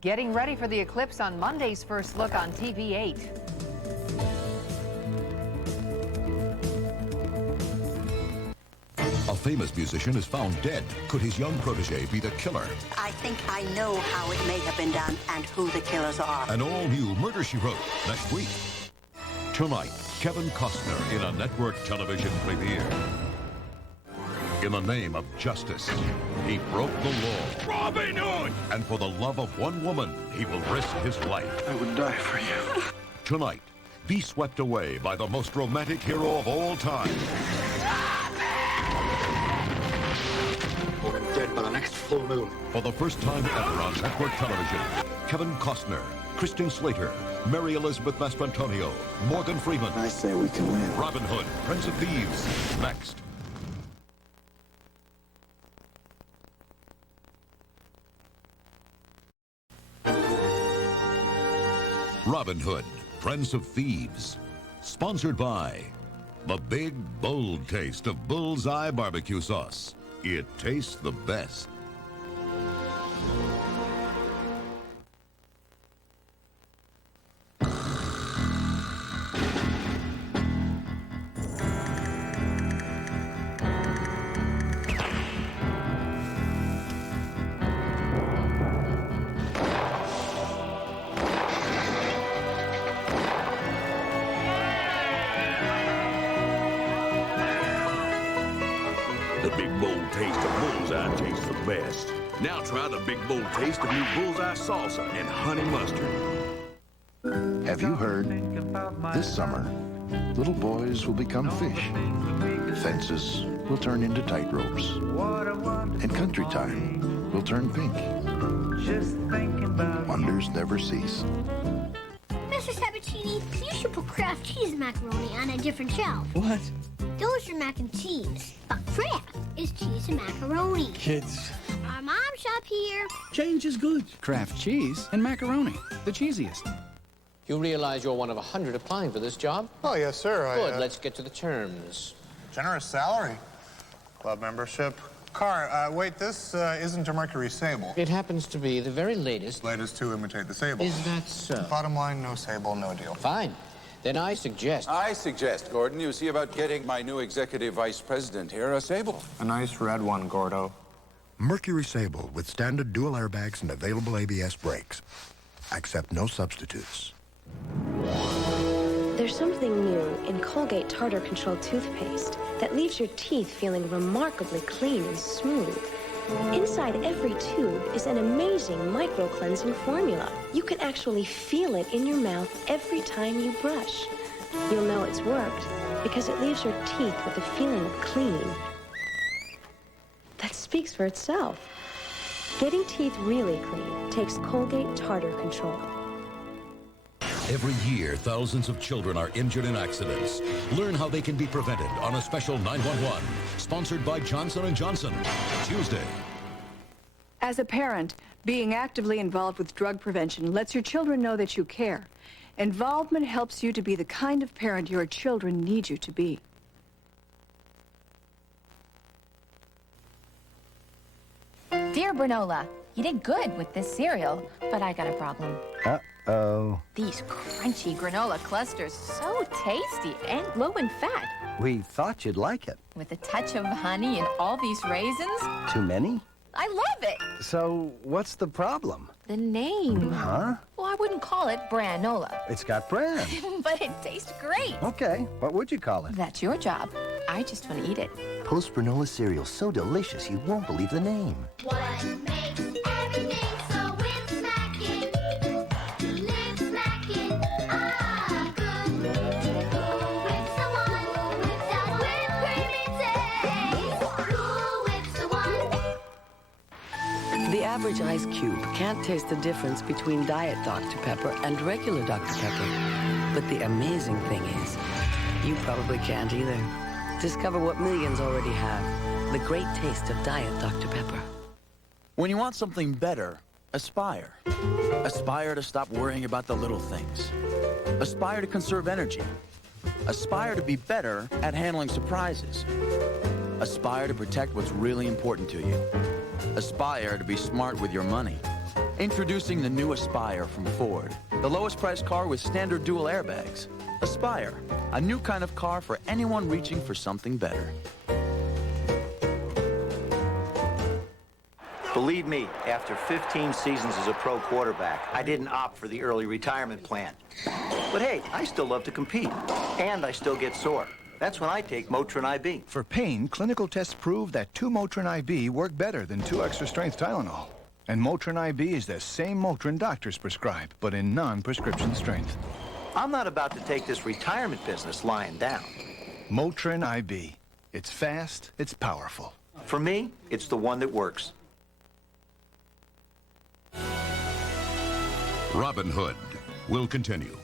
Getting ready for the eclipse on Monday's first look on TV8. A famous musician is found dead. Could his young protege be the killer? I think I know how it may have been done and who the killers are. An all-new Murder, She Wrote next week. Tonight, Kevin Costner in a network television premiere. In the name of justice, he broke the law. Robin Hood! And for the love of one woman, he will risk his life. I would die for you. Tonight, be swept away by the most romantic hero of all time. I'm dead by the next full moon. For the first time ever on network television, Kevin Costner, Christian Slater, Mary Elizabeth Maspantonio, Morgan Freeman. I say we can win. Robin Hood, Prince of Thieves, next. Robin Hood, Prince of Thieves. Sponsored by the Big Bold Taste of Bullseye Barbecue Sauce. It tastes the best. The Big Bold Taste of Bullseye tastes the best. Now try the Big Bold Taste of new Bullseye Salsa and Honey Mustard. Have you heard? This summer, little boys will become fish. Fences will turn into tightropes. And country time will turn pink. Wonders never cease. Mr. Sabatini, you should put Kraft cheese macaroni on a different shelf. What? Those are mac and cheese, but Kraft is cheese and macaroni. Kids. Our mom shop here. Change is good. Kraft cheese and macaroni, the cheesiest. You realize you're one of 100 applying for this job? Oh, yes, sir. Good, let's get to the terms. Generous salary, club membership. Car, wait, this isn't a Mercury Sable. It happens to be the very latest. Latest to imitate the Sable. Is that so? Bottom line, no Sable, no deal. Fine. Then I suggest, Gordon, you see about getting my new executive vice president here a Sable. A nice red one, Gordo. Mercury Sable with standard dual airbags and available ABS brakes. Accept no substitutes. There's something new in Colgate Tartar Control toothpaste that leaves your teeth feeling remarkably clean and smooth. Inside every tube is an amazing micro-cleansing formula. You can actually feel it in your mouth every time you brush. You'll know it's worked because it leaves your teeth with a feeling of clean. That speaks for itself. Getting teeth really clean takes Colgate Tartar Control. Every year, thousands of children are injured in accidents. Learn how they can be prevented on a special 911. Sponsored by Johnson & Johnson. Tuesday. As a parent, being actively involved with drug prevention lets your children know that you care. Involvement helps you to be the kind of parent your children need you to be. Dear Granola, you did good with this cereal, but I got a problem. Uh-oh. These crunchy granola clusters, so tasty and low in fat. We thought you'd like it. With a touch of honey and all these raisins. Too many? I love it. So, what's the problem? The name. Huh? Well, I wouldn't call it Branola. It's got bran. But it tastes great. Okay, what would you call it? That's your job. I just want to eat it. Post granola cereal so delicious you won't believe the name. What makes everything so whip smacking? Lip smacking. Ah, good. Cool Whip's the one. Whip that whipped cream it tastes. Cool Whip's the one. The average ice cube can't taste the difference between Diet Dr. Pepper and regular Dr. Pepper. But the amazing thing is, you probably can't either. Discover what millions already have. The great taste of Diet Dr. Pepper. When you want something better, aspire. Aspire to stop worrying about the little things. Aspire to conserve energy. Aspire to be better at handling surprises. Aspire to protect what's really important to you. Aspire to be smart with your money. Introducing the new Aspire from Ford, the lowest priced car with standard dual airbags. Aspire, a new kind of car for anyone reaching for something better. Believe me, after 15 seasons as a pro quarterback, I didn't opt for the early retirement plan. But hey, I still love to compete, and I still get sore. That's when I take Motrin IB. For pain, clinical tests prove that 2 Motrin IB work better than 2 extra-strength Tylenol. And Motrin IB is the same Motrin doctors prescribe, but in non-prescription strength. I'm not about to take this retirement business lying down. Motrin IB. It's fast, it's powerful. For me, it's the one that works. Robin Hood will continue.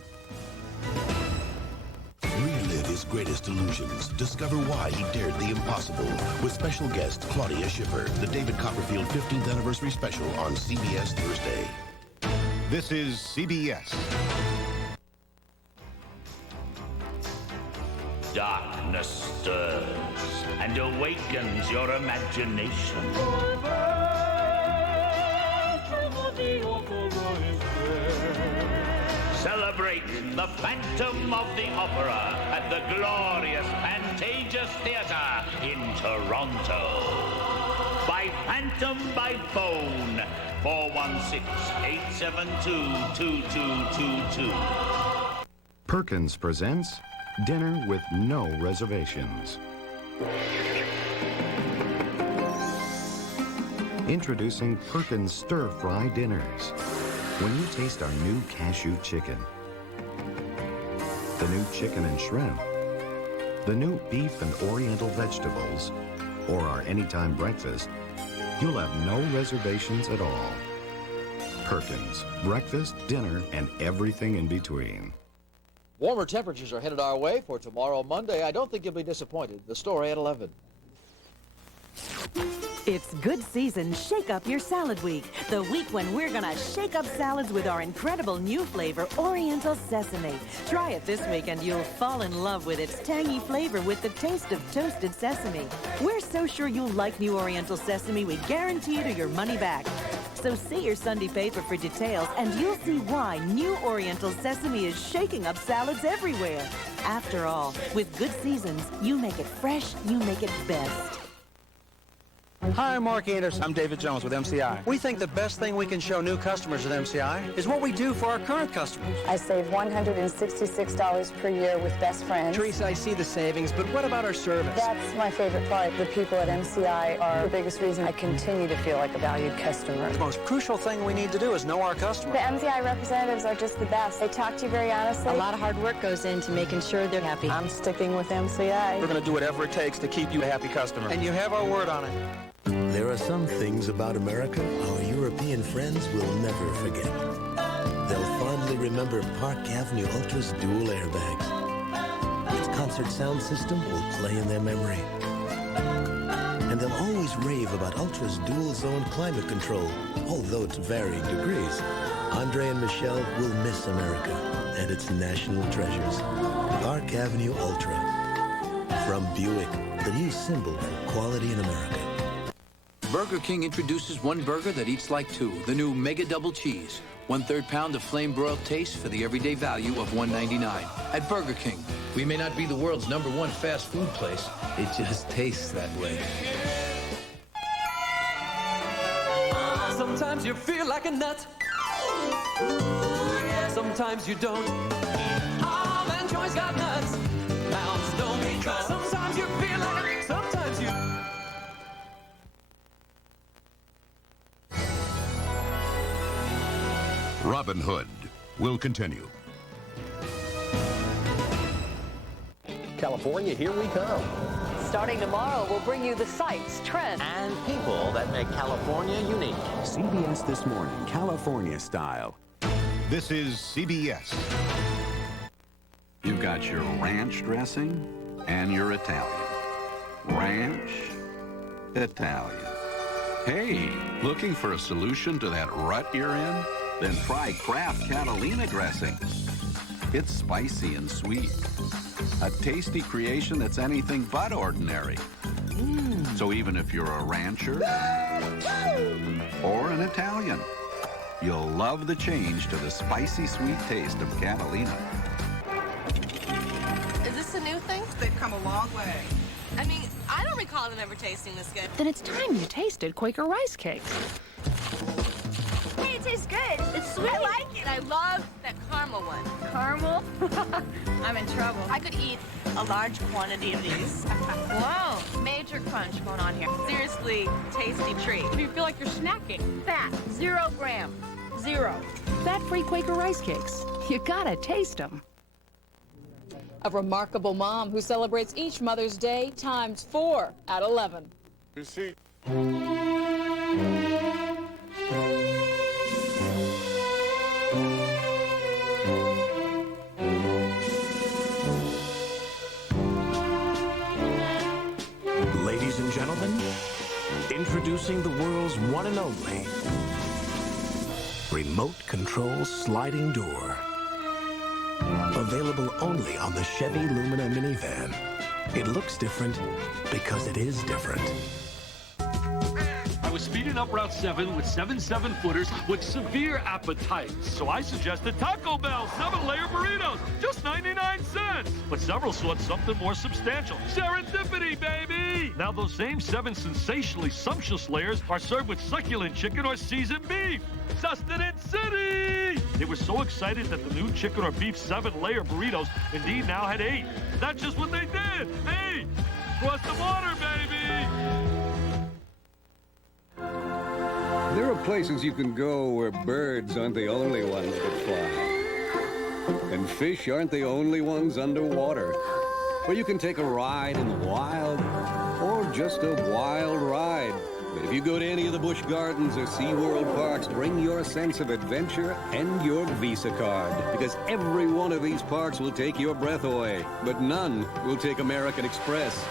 Relive his greatest illusions. Discover why he dared the impossible. With special guest Claudia Schiffer, the David Copperfield 15th Anniversary Special on CBS Thursday. This is CBS. Darkness stirs and awakens your imagination. Celebrate the Phantom of the Opera at the glorious Pantages Theatre in Toronto. By Phantom by phone, 416-872-2222. Perkins presents Dinner with No Reservations. Introducing Perkins Stir-Fry Dinners. When you taste our new cashew chicken, the new chicken and shrimp, the new beef and oriental vegetables, or our anytime breakfast, you'll have no reservations at all. Perkins, breakfast, dinner, and everything in between. Warmer temperatures are headed our way for tomorrow, Monday. I don't think you'll be disappointed. The story at 11. It's good season Shake Up Your Salad Week, the week when we're gonna shake up salads with our incredible new flavor, Oriental Sesame. Try it this week and you'll fall in love with its tangy flavor with the taste of toasted sesame. We're so sure you'll like new Oriental Sesame, we guarantee it or your money back. So see your Sunday paper for details and you'll see why new Oriental Sesame is shaking up salads everywhere. After all, with good seasons, you make it fresh, you make it best. Hi, I'm Mark Anderson. I'm David Jones with MCI. We think the best thing we can show new customers at MCI is what we do for our current customers. I save $166 per year with Best Friends. Teresa, I see the savings, but what about our service? That's my favorite part. The people at MCI are the biggest reason I continue to feel like a valued customer. The most crucial thing we need to do is know our customers. The MCI representatives are just the best. They talk to you very honestly. A lot of hard work goes into making sure they're happy. I'm sticking with MCI. We're going to do whatever it takes to keep you a happy customer. And you have our word on it. There are some things about America our European friends will never forget. They'll fondly remember Park Avenue Ultra's dual airbags. Its concert sound system will play in their memory. And they'll always rave about Ultra's dual-zone climate control, although to varying degrees. Andre and Michelle will miss America and its national treasures. Park Avenue Ultra. From Buick, the new symbol for quality in America. Burger King introduces one burger that eats like two, the new Mega Double Cheese. 1/3 pound of flame-broiled taste for the everyday value of $1.99. At Burger King, we may not be the world's #1 fast food place. It just tastes that way. Sometimes you feel like a nut. Sometimes you don't. Oh, man, Troy's got nuts. Mounds don't be cut. Sometimes you feel like a, sometimes you... Robin Hood will continue. California, here we come. Starting tomorrow, we'll bring you the sights, trends, and people that make California unique. CBS This Morning, California style. This is CBS. You've got your ranch dressing and your Italian. Ranch, Italian. Hey, looking for a solution to that rut you're in? Then try Kraft Catalina dressing. It's spicy and sweet. A tasty creation that's anything but ordinary. So even if you're a rancher or an Italian, You'll love the change to the spicy sweet taste of Catalina. Is this a new thing? They've come a long way. I mean, I don't recall them ever tasting this good. Then it's time you tasted Quaker Rice Cakes. Hey, it tastes good. It's sweet. I like it. I love that caramel one. Caramel? I'm in trouble. I could eat a large quantity of these. Whoa, major crunch going on here. Seriously, tasty treat. You feel like you're snacking. Fat, 0 gram, 0. Fat-free Quaker Rice Cakes. You gotta taste them. A remarkable mom who celebrates each Mother's Day times 4 at 11. You see. Ladies and gentlemen, introducing the world's one and only remote control sliding door. Available only on the Chevy Lumina minivan. It looks different because it is different. I was speeding up Route 7 with 7 7-footers with severe appetites. So I suggested Taco Bell 7-layer burritos, just 99 cents. But several sought something more substantial. Serendipity, baby! Now those same 7 sensationally sumptuous layers are served with succulent chicken or seasoned beef. Sustenance City! They were so excited that the new chicken or beef 7-layer burritos indeed now had 8. That's just what they did. 8! Cross the water, baby! There are places you can go where birds aren't the only ones that fly. And fish aren't the only ones underwater. Where you can take a ride in the wild, or just a wild ride. But if you go to any of the Busch Gardens or SeaWorld parks, bring your sense of adventure and your Visa card. Because every one of these parks will take your breath away, but none will take American Express.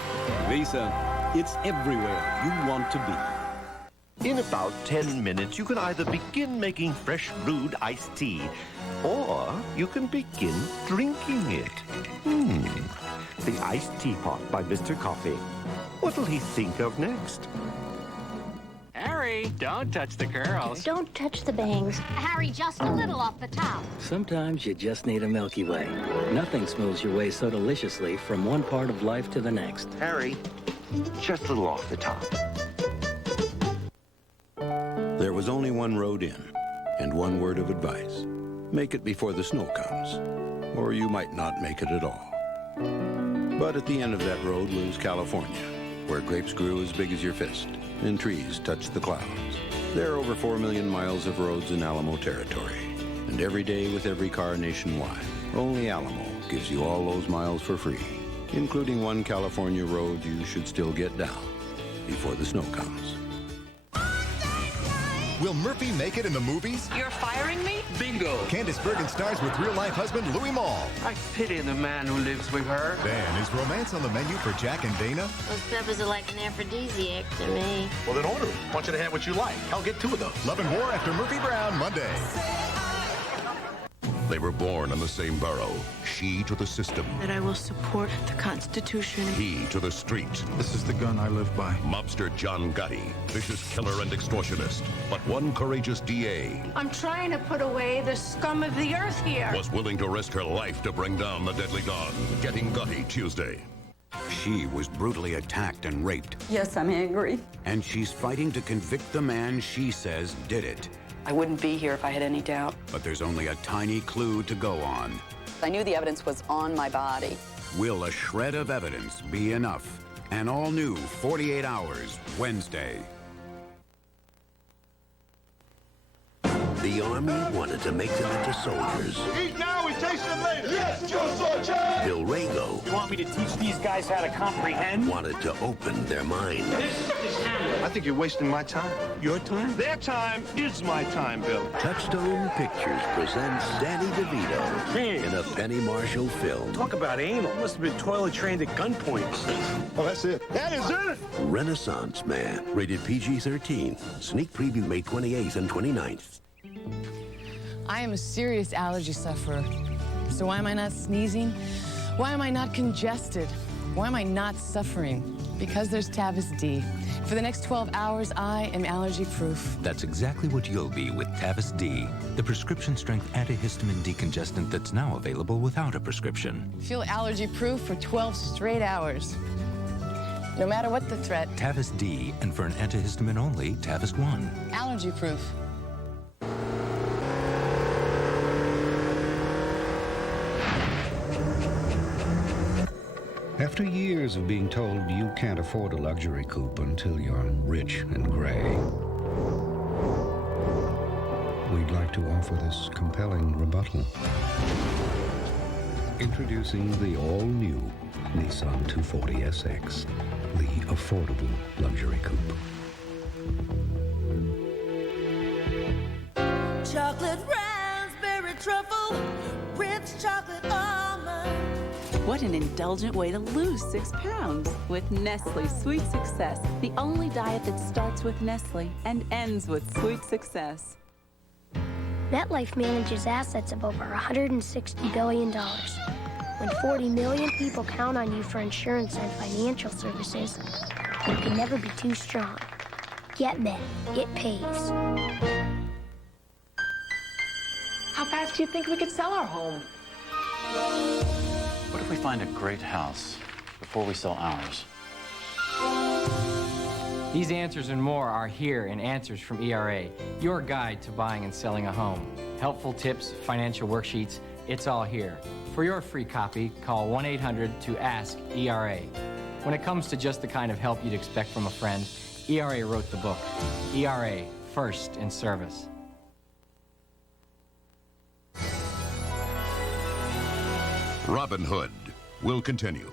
Visa, it's everywhere you want to be. In about 10 minutes, you can either begin making fresh brewed iced tea, or you can begin drinking it. The iced teapot by Mr. Coffee. What'll he think of next? Harry, don't touch the curls. Don't touch the bangs. Harry, just a little off the top. Sometimes you just need a Milky Way. Nothing smooths your way so deliciously from one part of life to the next. Harry, just a little off the top. There was only one road in, and one word of advice. Make it before the snow comes, or you might not make it at all. But at the end of that road was California, where grapes grew as big as your fist, and trees touched the clouds. There are over 4 million miles of roads in Alamo territory, and every day with every car nationwide, only Alamo gives you all those miles for free, including one California road you should still get down before the snow comes. Will Murphy make it in the movies? You're firing me? Bingo! Candice Bergen stars with real-life husband Louis Malle. I pity the man who lives with her. Then, is romance on the menu for Jack and Dana? Those peppers are like an aphrodisiac to me. Well, then order them. Want you to have what you like. I'll get 2 of those. Love and War after Murphy Brown, Monday. They were born in the same burrow. She to the system. That I will support the Constitution. He to the street. This is the gun I live by. Mobster John Gotti, vicious killer and extortionist. But one courageous DA I'm trying to put away the scum of the earth here. was willing to risk her life to bring down the deadly Don. Getting Gotti Tuesday. She was brutally attacked and raped. Yes, I'm angry. And she's fighting to convict the man she says did it. I wouldn't be here if I had any doubt. But there's only a tiny clue to go on. I knew the evidence was on my body. Will a shred of evidence be enough? An all-new 48 Hours, Wednesday. The Army wanted to make them into soldiers. Eat now, we taste them later. Yes, your soldier! Bill Rago You want me to teach these guys how to comprehend? wanted to open their mind. I think you're wasting my time. Your time? Their time is my time, Bill. Touchstone Pictures presents Danny DeVito in a Penny Marshall film. Talk about anal. Must have been toilet trained at gunpoint. Oh, that's it. That is it! Renaissance Man, rated PG-13. Sneak preview May 28th and 29th. I am a serious allergy sufferer. So why am I not sneezing? Why am I not congested? Why am I not suffering? Because there's Tavis D. For the next 12 hours, I am allergy-proof. That's exactly what you'll be with Tavis D, the prescription-strength antihistamine decongestant that's now available without a prescription. Feel allergy-proof for 12 straight hours. No matter what the threat. Tavis D, and for an antihistamine only, Tavis 1. Allergy-proof. After years of being told you can't afford a luxury coupe until you're rich and gray, we'd like to offer this compelling rebuttal. Introducing the all-new Nissan 240SX, the affordable luxury coupe. Chocolate raspberry truffle, rich chocolate almond. What an indulgent way to lose 6 pounds with Nestle Sweet Success, the only diet that starts with Nestle and ends with sweet success. MetLife manages assets of over $160 billion. When 40 million people count on you for insurance and financial services, you can never be too strong. Get Met. It pays. How fast do you think we could sell our home? What if we find a great house before we sell ours? These answers and more are here in Answers from ERA, your guide to buying and selling a home. Helpful tips, financial worksheets, it's all here. For your free copy, call 1-800-TO-ASK-ERA. When it comes to just the kind of help you'd expect from a friend, ERA wrote the book. ERA, first in service. Robin Hood will continue.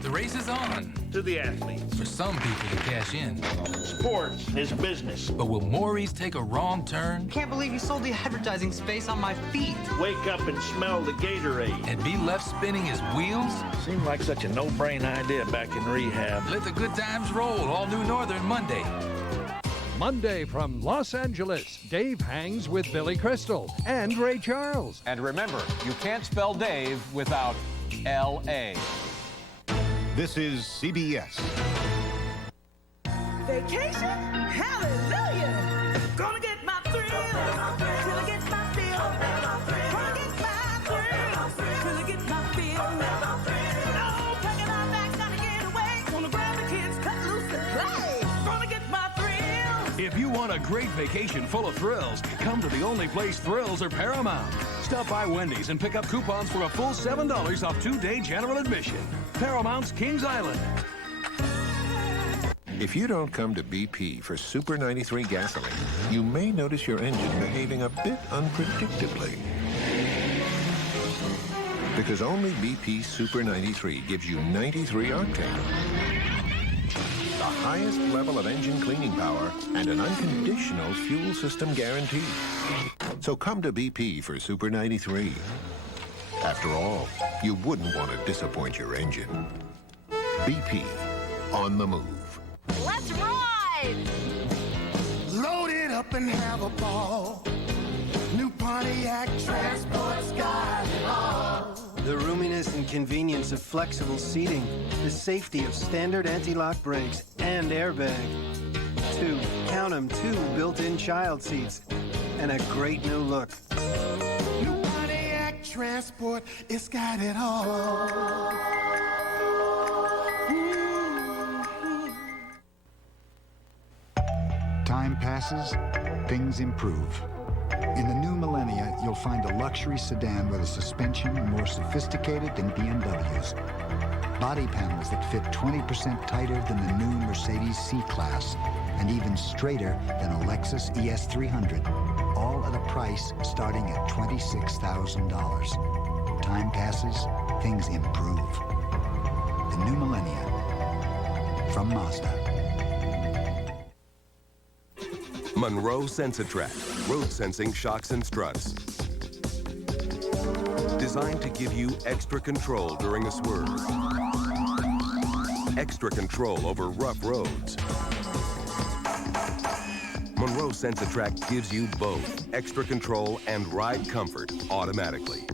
The race is on. To the athletes. For some people to cash in. Sports is business. But will Maurice take a wrong turn? Can't believe you sold the advertising space on my feet. Wake up and smell the Gatorade. And be left spinning his wheels? Seemed like such a no-brain idea back in rehab. Let the good times roll. All new Northern Monday. Monday from Los Angeles, Dave hangs with Billy Crystal and Ray Charles. And remember, you can't spell Dave without L-A. This is CBS. Vacation? Hallelujah! Gonna get my thrill till I get my fill. Gonna get my thrill till I get my fill. No, packing our bags, gotta get away. Gonna grab the kids, cut loose and play. Gonna get my thrill. If you want a great vacation full of thrills, come to the only place thrills are paramount. Stop by Wendy's and pick up coupons for a full $7 off 2-day general admission. Paramount's Kings Island. If you don't come to BP for Super 93 gasoline, you may notice your engine behaving a bit unpredictably. Because only BP Super 93 gives you 93 octane. The highest level of engine cleaning power and an unconditional fuel system guarantee. So come to BP for Super 93. After all, you wouldn't want to disappoint your engine. BP, on the move. Let's ride! Load it up and have a ball. New Pontiac Transport's got it all. The roominess and convenience of flexible seating, the safety of standard anti-lock brakes and airbag. Count 'em, 2 built-in child seats, and a great new look. New Pontiac Transport, it's got it all. Time passes, things improve. In the new millennia, you'll find a luxury sedan with a suspension more sophisticated than BMW's. Body panels that fit 20% tighter than the new Mercedes C-Class, and even straighter than a Lexus ES300, all at a price starting at $26,000. Time passes, things improve. The new millennia, from Mazda. Monroe Sensatrack, road sensing shocks and struts. Designed to give you extra control during a swerve. Extra control over rough roads. Monroe Sensatrack gives you both extra control and ride comfort automatically.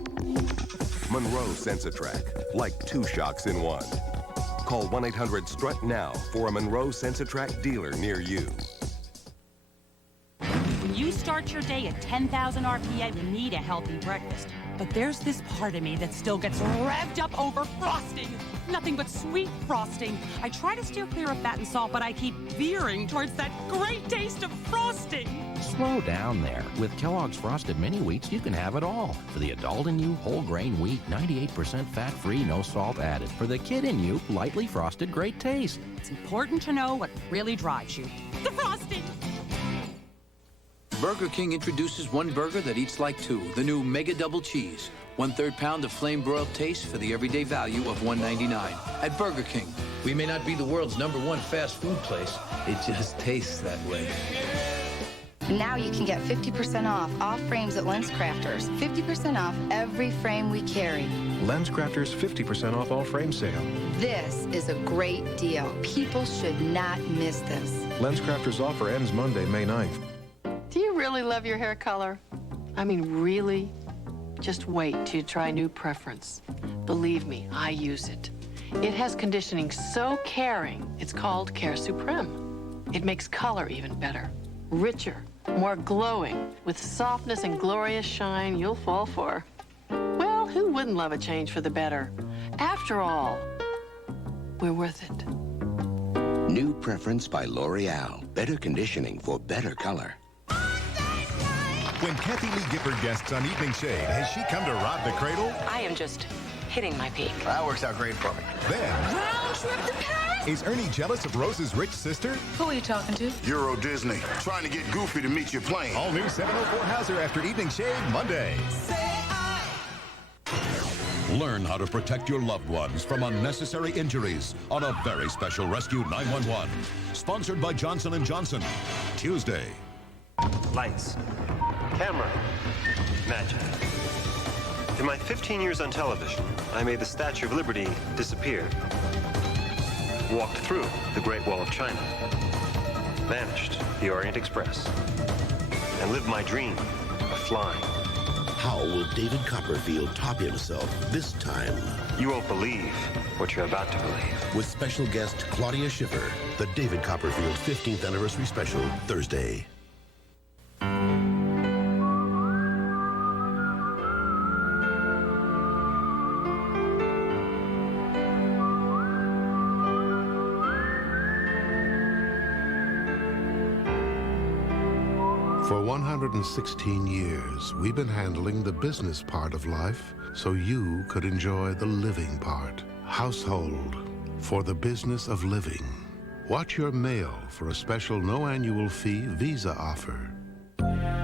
Monroe Sensatrack, like 2 shocks in 1. Call 1-800-STRUT now for a Monroe Sensatrack dealer near you. When you start your day at 10,000 RPM, you need a healthy breakfast. But there's this part of me that still gets revved up over frosting. Nothing but sweet frosting. I try to steer clear of fat and salt, but I keep veering towards that great taste of frosting. Slow down there. With Kellogg's Frosted Mini Wheats, you can have it all. For the adult in you, whole grain wheat, 98% fat-free, no salt added. For the kid in you, lightly frosted, great taste. It's important to know what really drives you. The frosting! Burger King introduces one burger that eats like two, the new Mega Double Cheese. 1/3 pound of flame-broiled taste for the everyday value of $1.99. At Burger King, we may not be the world's #1 fast food place. It just tastes that way. Now you can get 50% off all frames at LensCrafters. 50% off every frame we carry. LensCrafters 50% off all frame sale. This is a great deal. People should not miss this. LensCrafters offer ends Monday, May 9th. Do you really love your hair color? I mean, really? Just wait till you try a new preference. Believe me, I use it. It has conditioning so caring, it's called Care Supreme. It makes color even better, richer, more glowing, with softness and glorious shine you'll fall for. Well, who wouldn't love a change for the better? After all, we're worth it. New Preference by L'Oreal. Better conditioning for better color. When Kathy Lee Gifford guests on Evening Shade, has she come to rob the cradle? I am just hitting my peak. That works out great for me. Then, Round trip to Paris? is Ernie jealous of Rose's rich sister? Who are you talking to? Euro Disney. Trying to get Goofy to meet your plane. All new 704 Hauser after Evening Shade Monday. Learn how to protect your loved ones from unnecessary injuries on a very special Rescue 911. Sponsored by Johnson & Johnson. Tuesday. Lights. Camera. Magic. In my 15 years on television, I made the Statue of Liberty disappear. Walked through the Great Wall of China. Vanished the Orient Express. And lived my dream of flying. How will David Copperfield top himself this time? You won't believe what you're about to believe. With special guest Claudia Schiffer, the David Copperfield 15th Anniversary Special, Thursday. For 116 years, we've been handling the business part of life so you could enjoy the living part. Household for the business of living. Watch your mail for a special no annual fee Visa offer.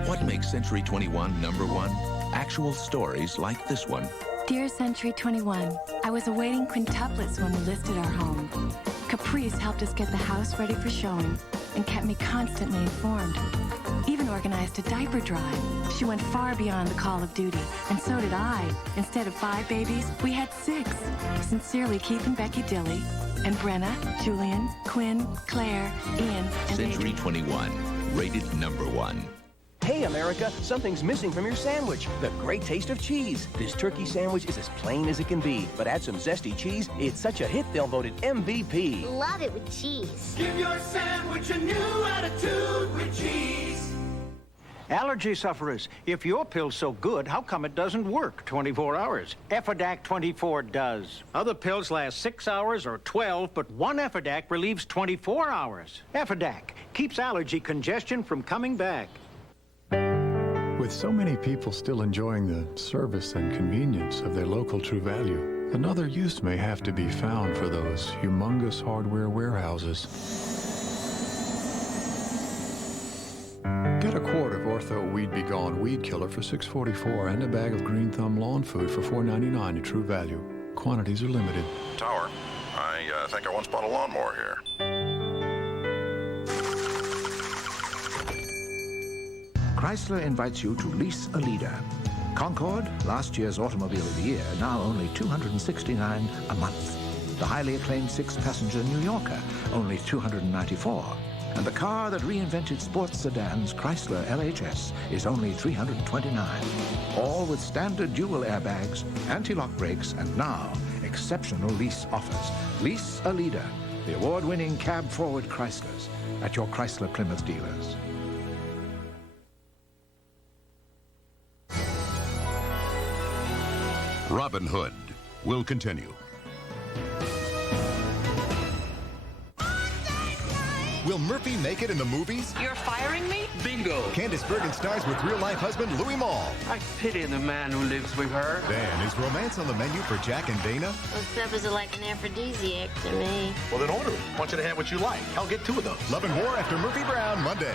What makes Century 21 #1? Actual stories like this one. Dear Century 21, I was awaiting quintuplets when we listed our home. Caprice helped us get the house ready for showing and kept me constantly informed. Even organized a diaper drive. She went far beyond the call of duty, and so did I. Instead of 5 babies, we had 6. Sincerely, Keith and Becky Dilly, and Brenna, Julian, Quinn, Claire, Ian, and Century 21, rated #1. Hey, America, something's missing from your sandwich. The great taste of cheese. This turkey sandwich is as plain as it can be, but add some zesty cheese. It's such a hit, they'll vote it MVP. Love it with cheese. Give your sandwich a new attitude with cheese. Allergy sufferers, if your pill's so good, how come it doesn't work 24 hours? Effidac 24 does. Other pills last 6 hours or 12, but one Effidac relieves 24 hours. Effidac keeps allergy congestion from coming back. With so many people still enjoying the service and convenience of their local True Value, another use may have to be found for those humongous hardware warehouses. Get a quart of Ortho Weed Be Gone Weed Killer for $6.44 and a bag of Green Thumb Lawn Food for $4.99 at True Value. Quantities are limited. Tower, I think I once bought a lawnmower here. Chrysler invites you to lease a leader. Concorde, last year's automobile of the year, now only $269 a month. The highly acclaimed 6-passenger New Yorker, only $294. And the car that reinvented sports sedans, Chrysler LHS, is only $329. All with standard dual airbags, anti-lock brakes, and now exceptional lease offers. Lease a Leader, the award-winning cab-forward Chryslers, at your Chrysler Plymouth dealers. Robin Hood will continue. Will Murphy make it in the movies? You're firing me? Bingo! Candice Bergen stars with real-life husband Louis Malle. I pity the man who lives with her. Dan, is romance on the menu for Jack and Dana? Those peppers are like an aphrodisiac to me. Well, then order it. Want you to have what you like. I'll get 2 of those. Love and War after Murphy Brown, Monday.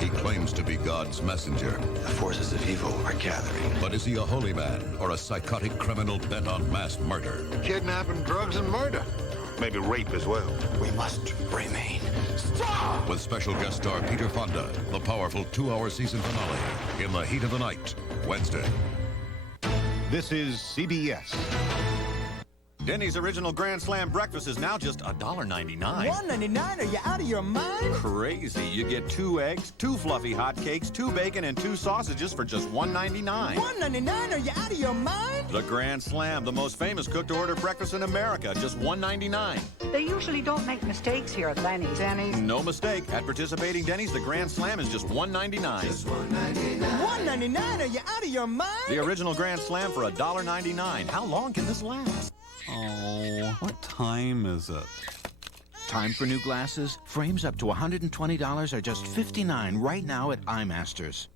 He claims to be God's messenger. The forces of evil are gathering. But is he a holy man or a psychotic criminal bent on mass murder? Kidnapping, drugs, and murder. Maybe rape as well. We must remain. With special guest star Peter Fonda, the powerful 2-hour season finale, In the Heat of the Night, Wednesday. This is CBS. Denny's Original Grand Slam breakfast is now just $1.99. $1.99? Are you out of your mind? Crazy. You get 2 eggs, 2 fluffy hotcakes, 2 bacon, and 2 sausages for just $1.99. $1.99? Are you out of your mind? The Grand Slam, the most famous cooked-to-order breakfast in America, just $1.99. They usually don't make mistakes here at Denny's. No mistake. At participating Denny's, the Grand Slam is just $1.99. Just $1.99? Are you out of your mind? The Original Grand Slam for $1.99. How long can this last? Oh, what time is it? Time for new glasses? Frames up to $120 are just $59 right now at iMasters.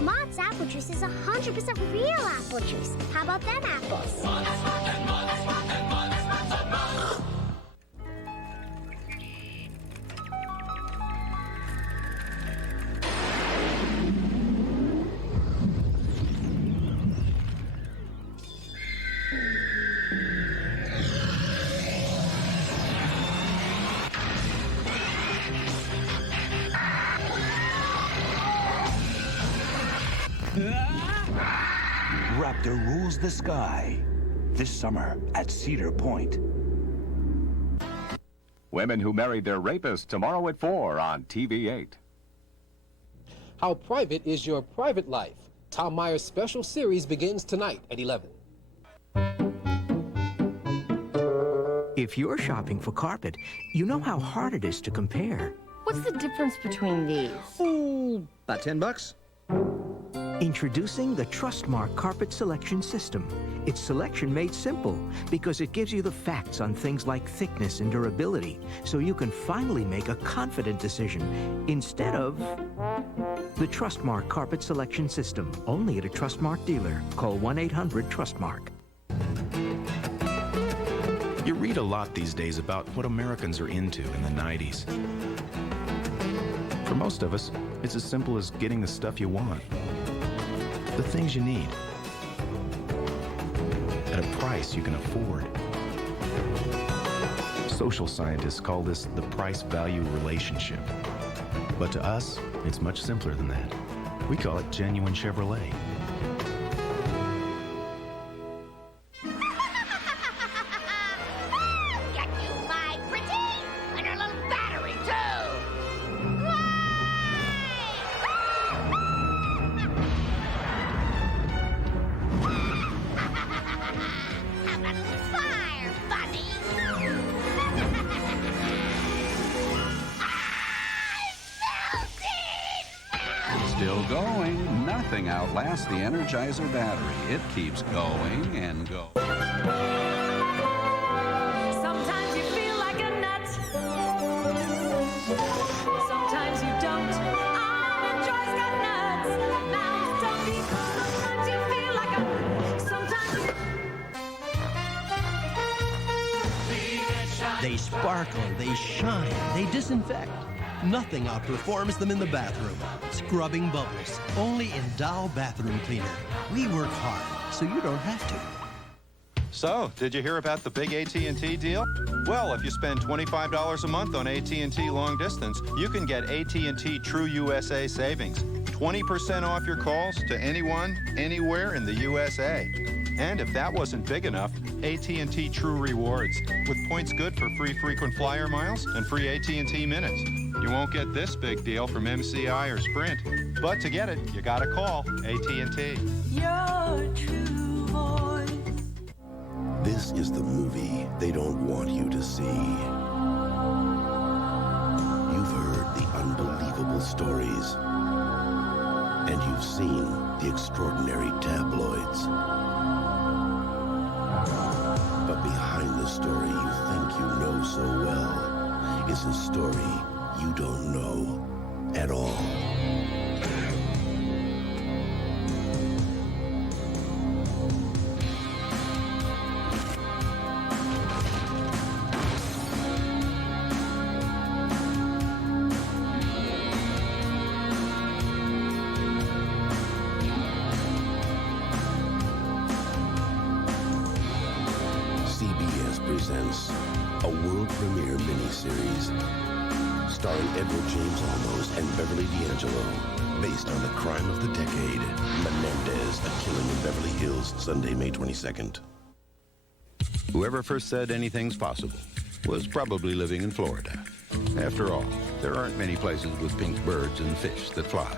Mott's apple juice is 100% real apple juice. How about them apples? Raptor rules the sky this summer at Cedar Point. Women Who Married Their Rapists tomorrow at 4 on TV8. How private is your private life? Tom Meyer's special series begins tonight at 11. If you're shopping for carpet, you know how hard it is to compare. What's the difference between these? Oh, about $10. Introducing the Trustmark Carpet Selection System. It's selection made simple because it gives you the facts on things like thickness and durability, so you can finally make a confident decision instead of the Trustmark Carpet Selection System. Only at a Trustmark dealer. Call 1-800-TRUSTMARK. You read a lot these days about what Americans are into in the 90s. For most of us, it's as simple as getting the stuff you want. The things you need. At a price you can afford. Social scientists call this the price-value relationship. But to us, it's much simpler than that. We call it genuine Chevrolet. Still going. Nothing outlasts the Energizer battery. It keeps going and going. Sometimes you feel like a nut. Sometimes you don't. Energize got nuts. Now don't be. Sometimes you feel like a. Sometimes. They sparkle, they shine, they disinfect. Nothing outperforms them in the bathroom. Scrubbing bubbles, only in Dow Bathroom Cleaner. We work hard, so you don't have to. So, did you hear about the big AT&T deal? Well, if you spend $25 a month on AT&T long distance, you can get AT&T True USA savings. 20% off your calls to anyone, anywhere in the USA. And if that wasn't big enough, AT&T True Rewards, with points good for free frequent flyer miles and free AT&T minutes. You won't get this big deal from MCI or Sprint. But to get it, you gotta call AT&T. Your true voice. This is the movie they don't want you to see. You've heard the unbelievable stories. And you've seen the extraordinary tabloids. But behind the story you think you know so well is a story you don't know at all. CBS presents a world premiere miniseries starring Edward James Olmos and Beverly D'Angelo, based on the crime of the decade, Menendez, A Killing in Beverly Hills, Sunday, May 22nd. Whoever first said anything's possible was probably living in Florida. After all, there aren't many places with pink birds and fish that fly,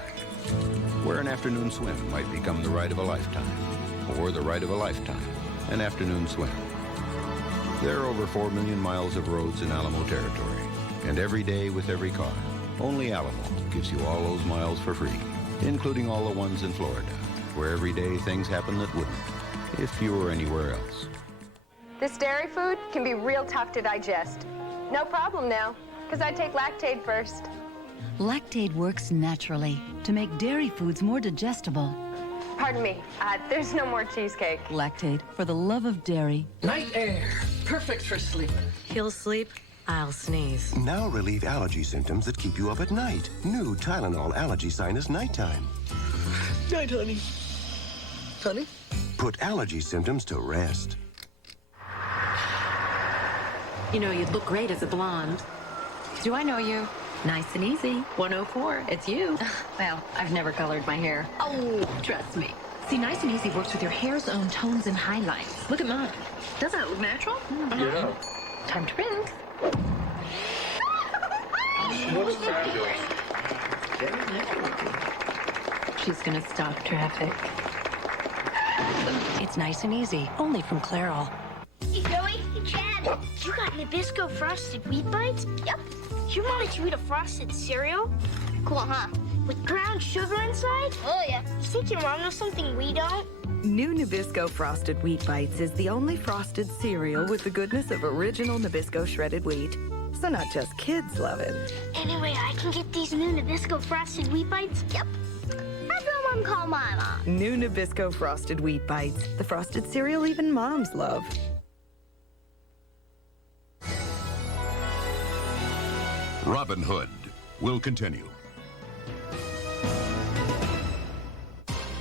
where an afternoon swim might become the ride of a lifetime, or the ride of a lifetime, an afternoon swim. There are over 4 million miles of roads in Alamo territory, and every day with every car, only Alamo gives you all those miles for free, including all the ones in Florida, where every day things happen that wouldn't if you were anywhere else. This dairy food can be real tough to digest. No problem now, because I take Lactaid first. Lactaid works naturally to make dairy foods more digestible. Pardon me, there's no more cheesecake. Lactaid, for the love of dairy. Night air, perfect for sleep. He'll sleep, I'll sneeze. Now relieve allergy symptoms that keep you up at night. New Tylenol Allergy Sinus Nighttime. Night, honey. Honey? Put allergy symptoms to rest. You know, you'd look great as a blonde. Do I know you? Nice and easy. 104. It's you. Well, I've never colored my hair. Oh, trust me. See, Nice and Easy works with your hair's own tones and highlights. Look at mine. Doesn't it look natural? Yeah. Time to rinse. Looks fabulous. She's gonna stop traffic. It's Nice and Easy, only from Clairol. Hey, Joey. Hey, Chad. You got Nabisco frosted wheat bites? Yep. Your mom let you eat a frosted cereal? Cool, huh? With brown sugar inside? Oh, yeah. You think your mom knows something we don't? New Nabisco Frosted Wheat Bites is the only frosted cereal with the goodness of original Nabisco shredded wheat. So not just kids love it. Anyway, I can get these new Nabisco frosted wheat bites? Yep. Have your mom call my mom. New Nabisco Frosted Wheat Bites. The frosted cereal even moms love. Robin Hood will continue.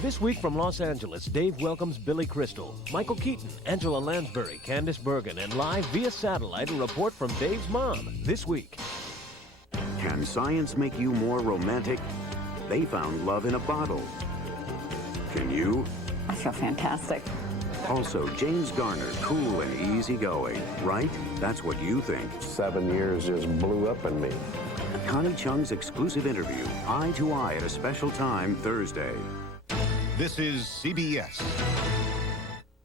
This week from Los Angeles, Dave welcomes Billy Crystal, Michael Keaton, Angela Lansbury, Candice Bergen, and live via satellite a report from Dave's mom this week. Can science make you more romantic? They found love in a bottle. Can you? I feel fantastic. Also, James Garner, cool and easygoing, right? That's what you think. 7 years just blew up in me. Connie Chung's exclusive interview, Eye to Eye at a special time Thursday. This is CBS.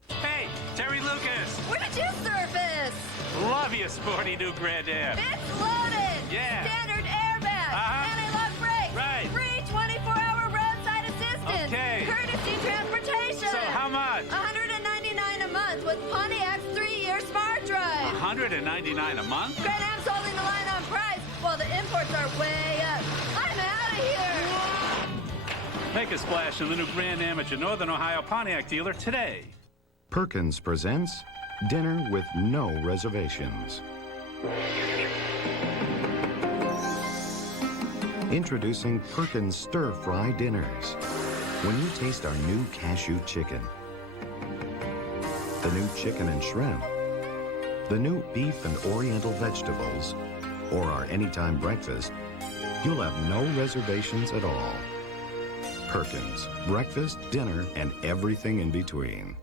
Hey, Terry Lucas. Where did you surface? Love your sporty new Grand Am. It's loaded. Yeah. Standard airbag. Anti-lock brakes. Right. Free 24-hour roadside assistance. Okay. Courtesy transportation. So how much? $199 a month with Pontiac's 3-year Smart Drive. $199 a month? Grand Am's holding the line on price while the imports are way up. I'm out of here. Make a splash in the new Grand Am at your Northern Ohio Pontiac dealer today. Perkins presents Dinner with No Reservations. Introducing Perkins Stir Fry Dinners. When you taste our new cashew chicken, the new chicken and shrimp, the new beef and oriental vegetables, or our anytime breakfast, you'll have no reservations at all. Perkins, breakfast, dinner, and everything in between.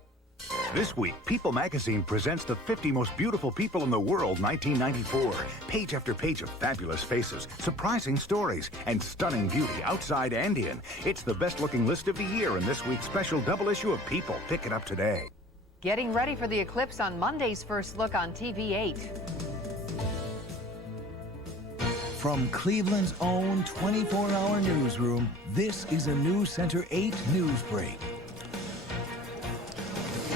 This week, People magazine presents the 50 most beautiful people in the world 1994. Page after page of fabulous faces, surprising stories, and stunning beauty outside and in. It's the best-looking list of the year in this week's special double issue of People. Pick it up today. Getting ready for the eclipse on Monday's First Look on TV8. From Cleveland's own 24-hour newsroom, this is a News Center 8 News Break.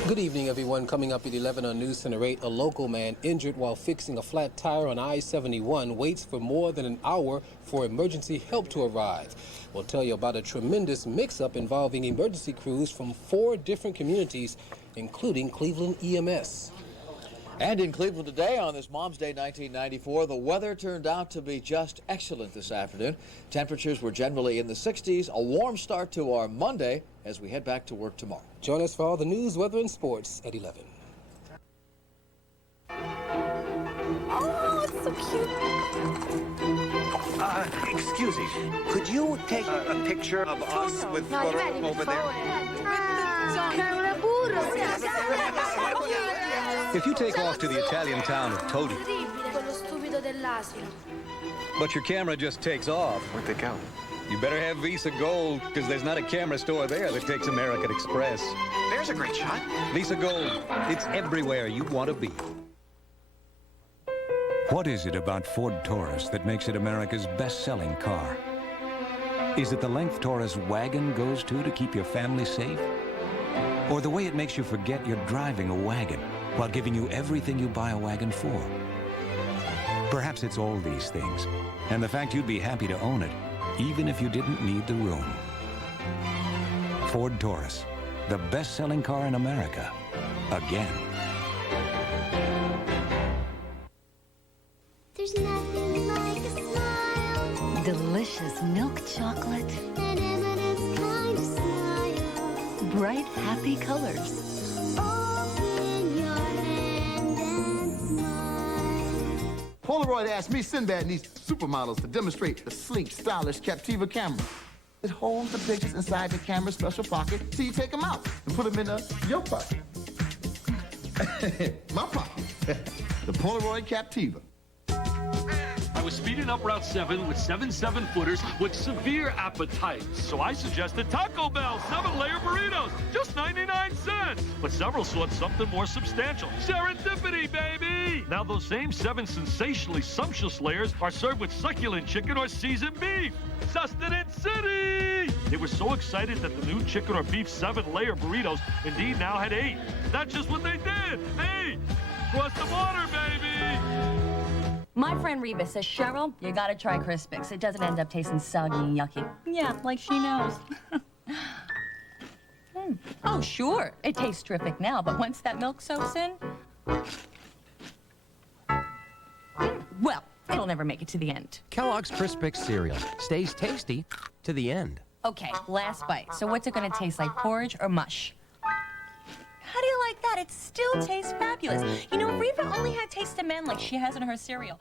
Good evening, everyone. Coming up at 11 on News Center 8, a local man injured while fixing a flat tire on I-71 waits for more than an hour for emergency help to arrive. We'll tell you about a tremendous mix-up involving emergency crews from 4 different communities, including Cleveland EMS. And in Cleveland today, on this Mom's Day 1994, the weather turned out to be just excellent this afternoon. Temperatures were generally in the 60s, a warm start to our Monday as we head back to work tomorrow. Join us for all the news, weather, and sports at 11. Oh, it's so cute. Excuse me. Could you take a picture of us with photo over there? If you take off to the Italian town of Todi, but your camera just takes off, Where'd they go? you better have Visa Gold, because there's not a camera store there that takes American Express. There's a great shot. Visa Gold, it's everywhere you want to be. What is it about Ford Taurus that makes it America's best-selling car? Is it the length Taurus wagon goes to keep your family safe? Or the way it makes you forget you're driving a wagon while giving you everything you buy a wagon for? Perhaps it's all these things, and the fact you'd be happy to own it, even if you didn't need the room. Ford Taurus, the best-selling car in America, again. There's nothing like a smile. Delicious milk chocolate. An M&M's kind of smile. Bright, happy colors. Open your hand and smile. Polaroid asked me, Sinbad needs supermodels to demonstrate the sleek, stylish Captiva camera. It holds the pictures inside the camera's special pocket, so you take them out and put them in your pocket. My pocket. The Polaroid Captiva. I was speeding up Route 7 with 7 7-footers with severe appetite. So I suggested Taco Bell 7-layer burritos, just 99 cents. But several sought something more substantial. Serendipity, baby! Now those same 7 sensationally sumptuous layers are served with succulent chicken or seasoned beef. Sustenance City! They were so excited that the new chicken or beef 7-layer burritos indeed now had 8. That's just what they did. 8! Cross the water, baby! My friend Reba says, Cheryl, you gotta try Crispix. It doesn't end up tasting soggy and yucky. Yeah, like she knows. Oh, sure. It tastes terrific now, but once that milk soaks in... well, it'll never make it to the end. Kellogg's Crispix cereal stays tasty to the end. Okay, last bite. So what's it gonna taste like, porridge or mush? How do you like that? It still tastes fabulous. You know, Reba only had taste of men like she has in her cereal.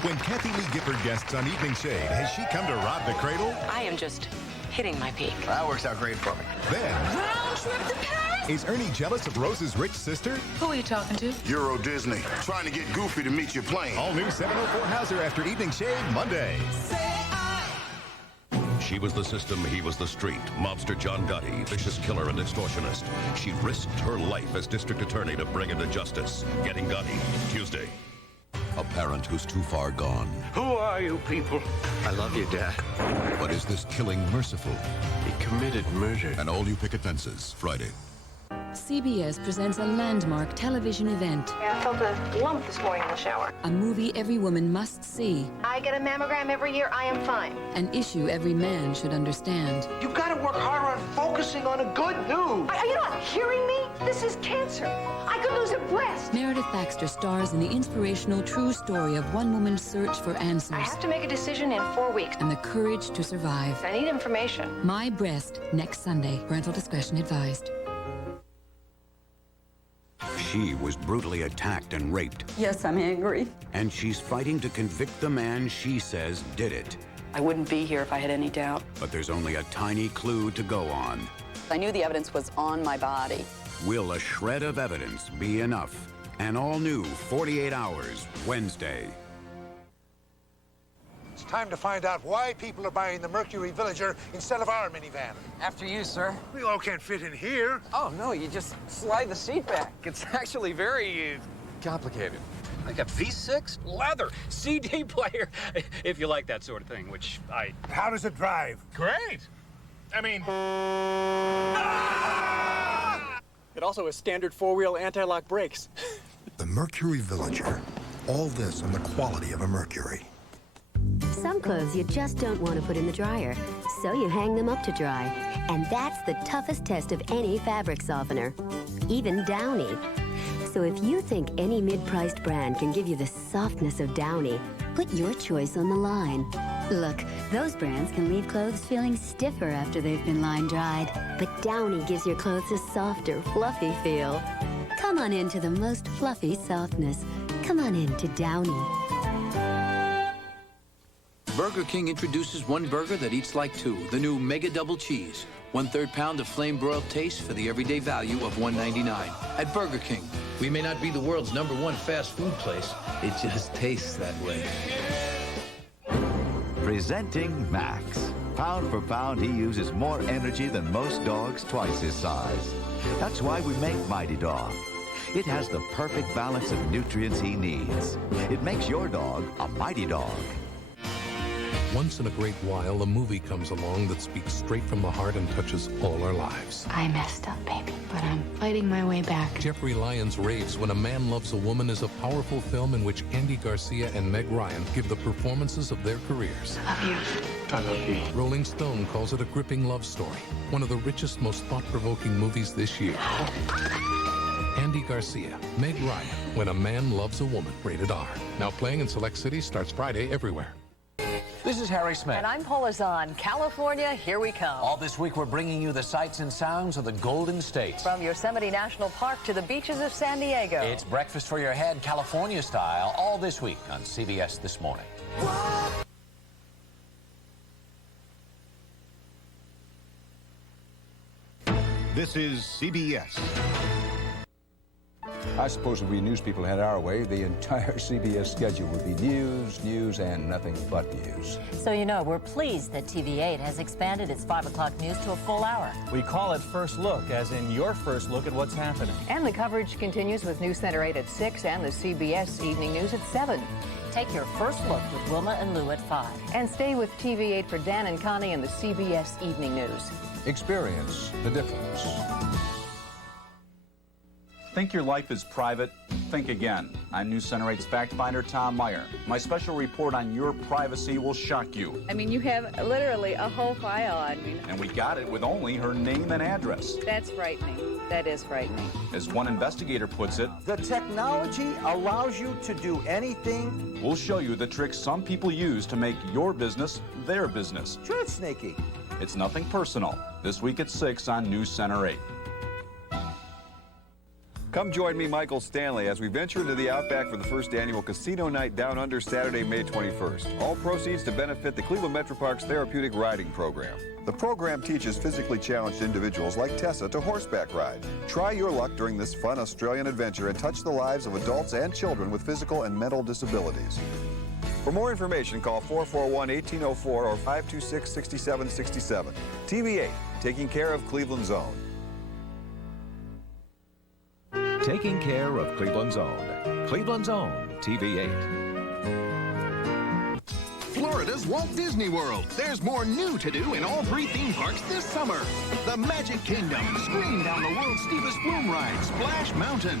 When Kathy Lee Gifford guests on Evening Shade, has she come to rob the cradle? I am just hitting my peak. That works out great for me. Then, Round trip to Paris? is Ernie jealous of Rose's rich sister? Who are you talking to? Euro Disney. Trying to get Goofy to meet your plane. All new 704 Hauser after Evening Shade, Monday. She was the system, he was the street. Mobster John Gotti, vicious killer and extortionist. She risked her life as district attorney to bring him to justice. Getting Gotti, Tuesday. A parent who's too far gone. Who are you people? I love you, Dad. But is this killing merciful? He committed murder. And all you picket fences, Friday. CBS presents a landmark television event. I felt a lump this morning in the shower. A movie every woman must see. I get a mammogram every year, I am fine. An issue every man should understand. You gotta work harder on focusing on the good news. Are you not hearing me? This is cancer. I could lose a breast. Meredith Baxter stars in the inspirational true story of one woman's search for answers. I have to make a decision in 4 weeks. And the courage to survive. I need information. My Breast, next Sunday. Parental discretion advised. She was brutally attacked and raped. Yes, I'm angry. And she's fighting to convict the man she says did it. I wouldn't be here if I had any doubt. But there's only a tiny clue to go on. I knew the evidence was on my body. Will a shred of evidence be enough? An all-new 48 Hours, Wednesday. It's time to find out why people are buying the Mercury Villager instead of our minivan. After you, sir. We all can't fit in here. Oh, no, you just slide the seat back. It's actually very complicated. Like a V6 leather CD player, if you like that sort of thing, which I... How does it drive? Great. I mean... It also has standard four-wheel anti-lock brakes. The Mercury Villager. All this on the quality of a Mercury. Some clothes you just don't want to put in the dryer, so you hang them up to dry. And that's the toughest test of any fabric softener, even Downy. So if you think any mid-priced brand can give you the softness of Downy, put your choice on the line. Look, those brands can leave clothes feeling stiffer after they've been line-dried. But Downy gives your clothes a softer, fluffy feel. Come on into the most fluffy softness. Come on into Downy. Burger King introduces one burger that eats like two, the new Mega Double Cheese. 1/3 pound of flame-broiled taste for the everyday value of $1.99. At Burger King, we may not be the world's #1 fast food place. It just tastes that way. Presenting Max. Pound for pound, he uses more energy than most dogs twice his size. That's why we make Mighty Dog. It has the perfect balance of nutrients he needs. It makes your dog a Mighty Dog. Once in a great while, a movie comes along that speaks straight from the heart and touches all our lives. I messed up, baby, but I'm fighting my way back. Jeffrey Lyons Raves When a Man Loves a Woman is a powerful film in which Andy Garcia and Meg Ryan give the performances of their careers. Love you. I love you. Rolling Stone calls it a gripping love story. One of the richest, most thought-provoking movies this year. Andy Garcia, Meg Ryan, When a Man Loves a Woman, rated R. Now playing in select cities, starts Friday everywhere. This is Harry Smith. And I'm Paula Zahn. California, here we come. All this week, we're bringing you the sights and sounds of the Golden State. From Yosemite National Park to the beaches of San Diego. It's breakfast for your head, California style, all this week on CBS This Morning. This is CBS. I suppose if we news people had our way, the entire CBS schedule would be news, news, and nothing but news. So you know, we're pleased that TV8 has expanded its 5 o'clock news to a full hour. We call it First Look, as in your first look at what's happening. And the coverage continues with News Center 8 at 6 and the CBS Evening News at 7. Take your first look with Wilma and Lou at 5. And stay with TV8 for Dan and Connie and the CBS Evening News. Experience the difference. Think your life is private? Think again. I'm News Center 8's fact finder, Tom Meyer. My special report on your privacy will shock you. I mean, you have literally a whole file on me. And we got it with only her name and address. That's frightening. That is frightening. As one investigator puts it, the technology allows you to do anything. We'll show you the tricks some people use to make your business their business. Sure, it's sneaky. It's nothing personal. This week at 6 on News Center 8. Come join me, Michael Stanley, as we venture into the Outback for the first annual Casino Night Down Under, Saturday, May 21st. All proceeds to benefit the Cleveland Metroparks Therapeutic Riding Program. The program teaches physically challenged individuals like Tessa to horseback ride. Try your luck during this fun Australian adventure and touch the lives of adults and children with physical and mental disabilities. For more information, call 441-1804 or 526-6767. TV8, taking care of Cleveland's own. Taking care of Cleveland's own. Cleveland's own, TV8. Florida's Walt Disney World. There's more new to do in all 3 theme parks this summer. The Magic Kingdom. Scream down the world's steepest flume ride, Splash Mountain.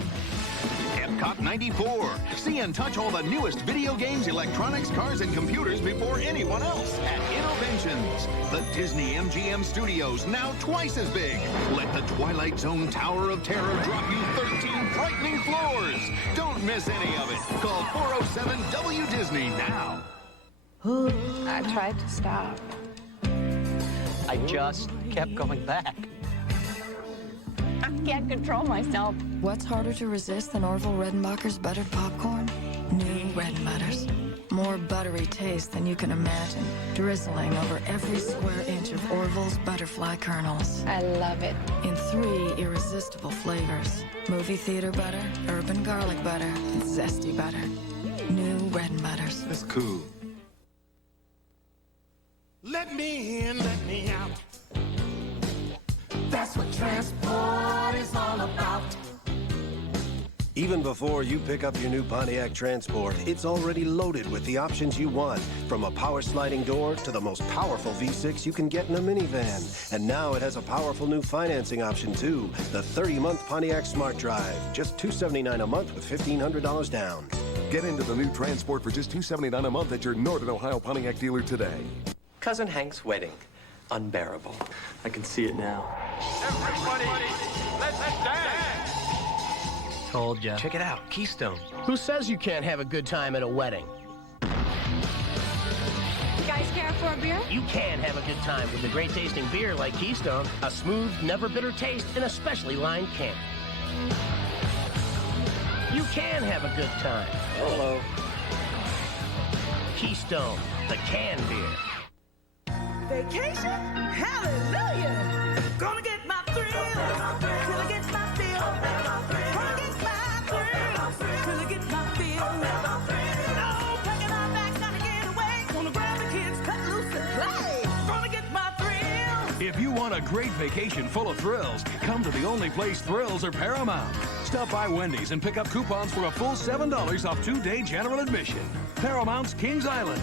Epcot 94. See and touch all the newest video games, electronics, cars, and computers before anyone else at Innovations. The Disney MGM Studios, now twice as big. Let the Twilight Zone Tower of Terror drop you 13 frightening floors. Don't miss any of it. Call 407-WDisney now. I tried to stop. I just kept going back. I can't control myself. What's harder to resist than Orville Redenbacher's buttered popcorn? New Redenbutters. more buttery taste than you can imagine, drizzling over every square inch of Orville's butterfly kernels. I love it. In 3 irresistible flavors: movie theater butter, urban garlic butter, and zesty butter. New Red Butters. That's cool. Let me in, let me out. That's what transport is all about. Even before you pick up your new Pontiac Transport, it's already loaded with the options you want, from a power sliding door to the most powerful V6 you can get in a minivan. And now it has a powerful new financing option too, the 30-month Pontiac Smart Drive, just $279 a month with $1,500 down. Get into the new Transport for just $279 a month at your Northern Ohio Pontiac dealer today. Cousin Hank's wedding. Unbearable. I can see it now. Everybody, let's dance! Told ya. Check it out, Keystone. Who says you can't have a good time at a wedding? You guys care for a beer? You can have a good time with a great tasting beer like Keystone. A smooth, never bitter taste in a specially lined can. You can have a good time. Hello. Keystone, the can beer. Vacation? Hallelujah! Gonna get my thrill. Till I get my feel. Gonna get my thrill. Till I get my feel. Oh, packing our bags, gotta get away. Gonna grab the kids, cut loose and play. Gonna get my thrill. If you want a great vacation full of thrills, come to the only place thrills are paramount. Stop by Wendy's and pick up coupons for a full $7 off 2-day general admission. Paramount's Kings Island.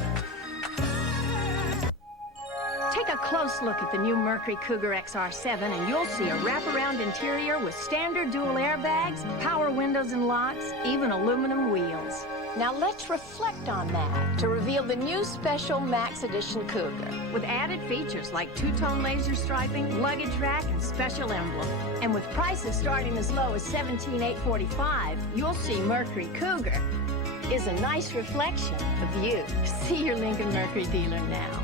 Take a close look at the new Mercury Cougar XR7 and you'll see a wraparound interior with standard dual airbags, power windows and locks, even aluminum wheels. Now let's reflect on that to reveal the new special Max Edition Cougar with added features like two-tone laser striping, luggage rack, and special emblem. And with prices starting as low as $17,845, you'll see Mercury Cougar is a nice reflection of you. See your Lincoln Mercury dealer now.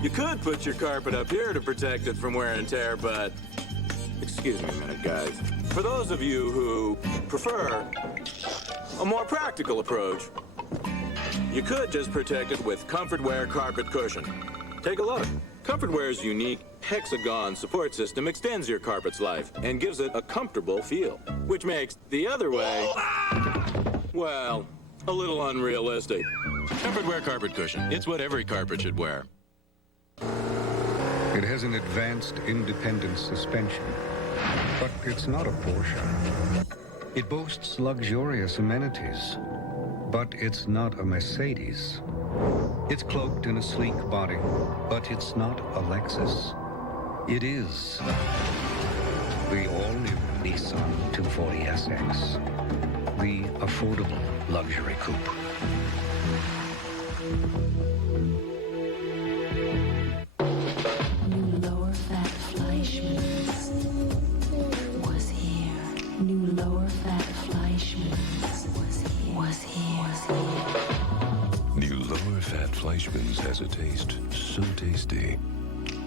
You could put your carpet up here to protect it from wear and tear, but... Excuse me a minute, guys. For those of you who prefer a more practical approach, you could just protect it with Comfortwear Carpet Cushion. Take a look. Comfortwear's unique hexagon support system extends your carpet's life and gives it a comfortable feel, which makes the other way, well, a little unrealistic. Comfortwear Carpet Cushion. It's what every carpet should wear. It has an advanced independent suspension, but it's not a Porsche. It boasts luxurious amenities, but it's not a Mercedes. It's cloaked in a sleek body, but it's not a Lexus. It is the all-new Nissan 240SX, the affordable luxury coupe. Lower fat Fleischmann's was here. New lower fat Fleischmann's has a taste so tasty.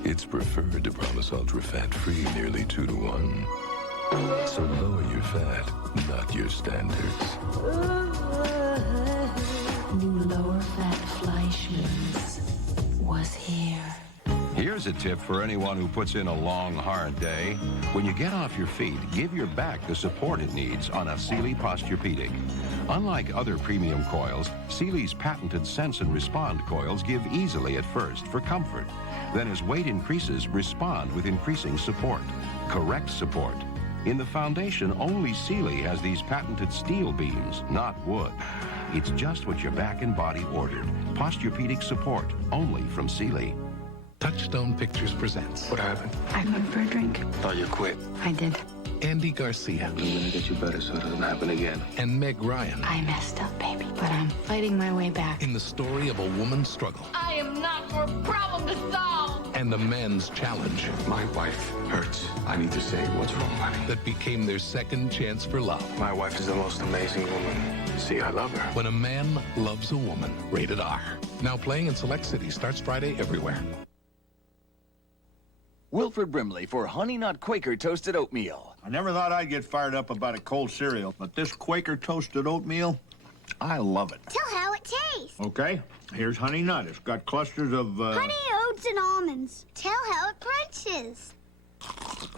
It's preferred to promise ultra-fat-free nearly 2 to 1. So lower your fat, not your standards. New lower fat Fleischmann's was here. Here's a tip for anyone who puts in a long, hard day. When you get off your feet, give your back the support it needs on a Sealy Posturepedic. Unlike other premium coils, Sealy's patented Sense and Respond coils give easily at first for comfort. Then as weight increases, respond with increasing support. Correct support. In the foundation, only Sealy has these patented steel beams, not wood. It's just what your back and body ordered. Posturepedic support, only from Sealy. Touchstone Pictures presents. What happened? I went for a drink. Thought you quit. I did. Andy Garcia. I'm gonna get you better so it doesn't happen again. And Meg Ryan. I messed up, baby, but I'm fighting my way back. In the story of a woman's struggle. I am not your problem to solve. And a man's challenge. My wife hurts. I need to say what's wrong, honey. That became their second chance for love. My wife is the most amazing woman. See, I love her. When a man loves a woman. Rated R. Now playing in select cities. Starts Friday everywhere. Wilford Brimley for Honey Nut Quaker Toasted Oatmeal. I never thought I'd get fired up about a cold cereal, but this Quaker Toasted Oatmeal, I love it. Tell Howard taste. Okay, here's Honey Nut. It's got clusters of, Honey, oats, and almonds. Tell how it crunches.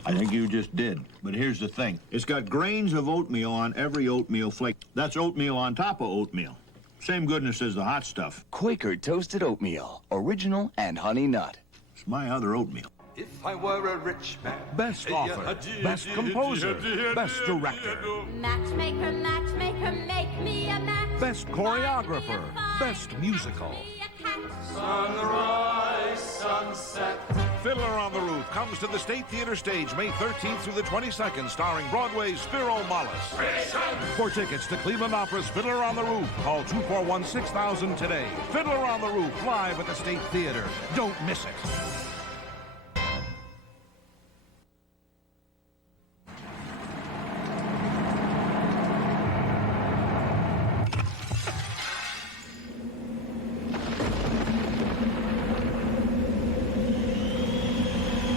I think you just did. But here's the thing. It's got grains of oatmeal on every oatmeal flake. That's oatmeal on top of oatmeal. Same goodness as the hot stuff. Quaker toasted oatmeal, original and Honey Nut. It's my other oatmeal. If I were a rich man. Best author, best composer, best director, Matchmaker, matchmaker, make me a match. best choreographer, best musical. Sunrise, sunset. Fiddler on the Roof comes to the State Theater stage May 13th through the 22nd, starring Broadway's Spiro Mollis. For tickets to Cleveland Opera's Fiddler on the Roof, call 241-6000 today. Fiddler on the Roof, live at the State Theater. Don't miss it.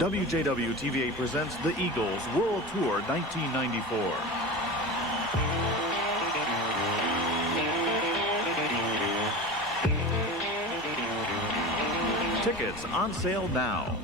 WJW TV8 presents The Eagles World Tour 1994. Tickets on sale now.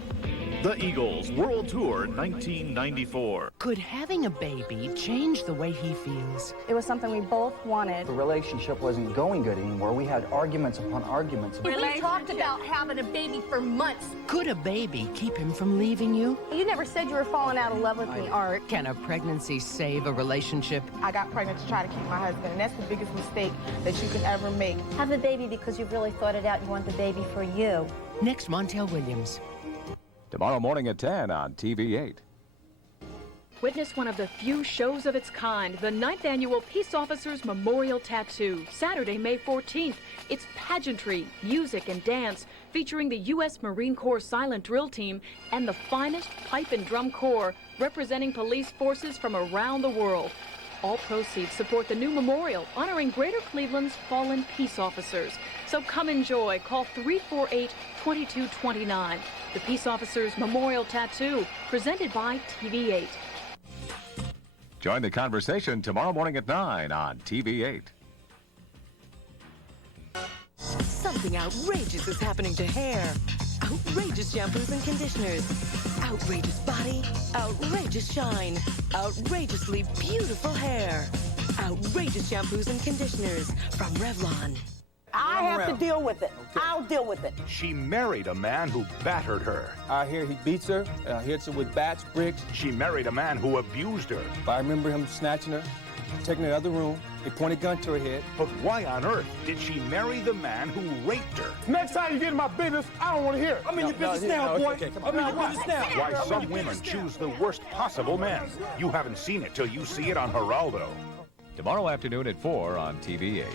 The Eagles World Tour 1994. Could having a baby change the way he feels? It was something we both wanted. The relationship wasn't going good anymore. We had arguments upon arguments. We talked about having a baby for months. Could a baby keep him from leaving you? You never said you were falling out of love with me, Art. Can a pregnancy save a relationship? I got pregnant to try to keep my husband, and that's the biggest mistake that you can ever make. Have the baby because you've really thought it out. You want the baby for you. Next, Montel Williams. Tomorrow morning at 10 on TV8. Witness one of the few shows of its kind, the 9th Annual Peace Officers Memorial Tattoo, Saturday, May 14th. It's pageantry, music, and dance, featuring the U.S. Marine Corps Silent Drill Team and the finest pipe and drum corps, representing police forces from around the world. All proceeds support the new memorial, honoring Greater Cleveland's fallen peace officers. So come enjoy. Call 348-2229. The Peace Officers Memorial Tattoo, presented by TV8. Join the conversation tomorrow morning at 9 on TV8. Something outrageous is happening to hair. Outrageous shampoos and conditioners. Outrageous body. Outrageous shine. Outrageously beautiful hair. Outrageous shampoos and conditioners from Revlon. I have to deal with it. Okay. I'll deal with it. She married a man who battered her. I hear he beats her, hits her with bats, bricks. She married a man who abused her. I remember him snatching her, taking her to the other room. They pointed a gun to her head. But why on earth did she marry the man who raped her? Next time you get in my business, I don't want to hear it. I'm in your business now, boy. I'm in your business now. Why some women choose the worst possible men. You haven't seen it till you see it on Geraldo. Tomorrow afternoon at 4 on TV8.